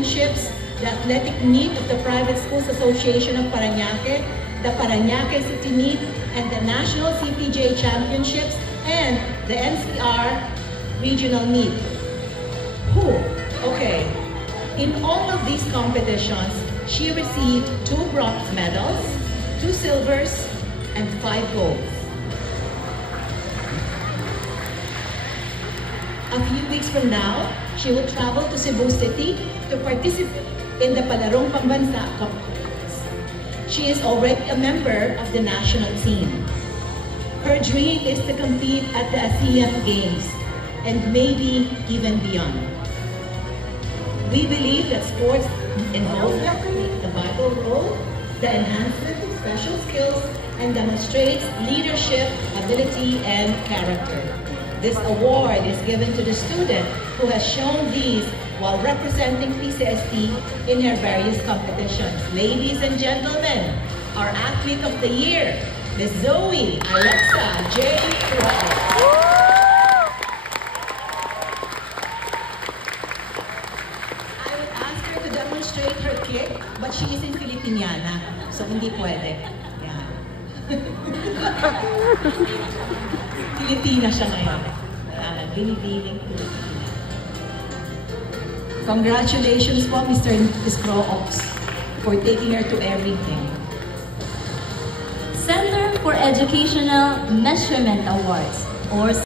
Championships, the athletic meet of the Private Schools Association of Parañaque, the Parañaque City Meet, and the National CPJ Championships, and the NCR Regional Meet. Okay. In all of these competitions, she received 2 bronze medals, 2 silvers, and 5 golds. A few weeks from now, she will travel to Cebu City to participate in the Palarong Pambansa competitions. She is already a member of the national team. Her dream is to compete at the ASEAN Games and maybe even beyond. We believe that sports involvement plays a vital role, the enhancement of special skills, and demonstrates leadership, ability, and character. This award is given to the student who has shown these while representing PCST in her various competitions. Ladies and gentlemen, our Athlete of the Year, Ms. Zoe Alexa J. Cruz. I would ask her to demonstrate her kick, but she is in Filipiniana, so hindi pwede. Yan. Pilipina siya ngayon. Binibining Pilipina. Congratulations po, Mr. and Ms. Croox, for taking her to everything. Center for Educational Measurement Awards, or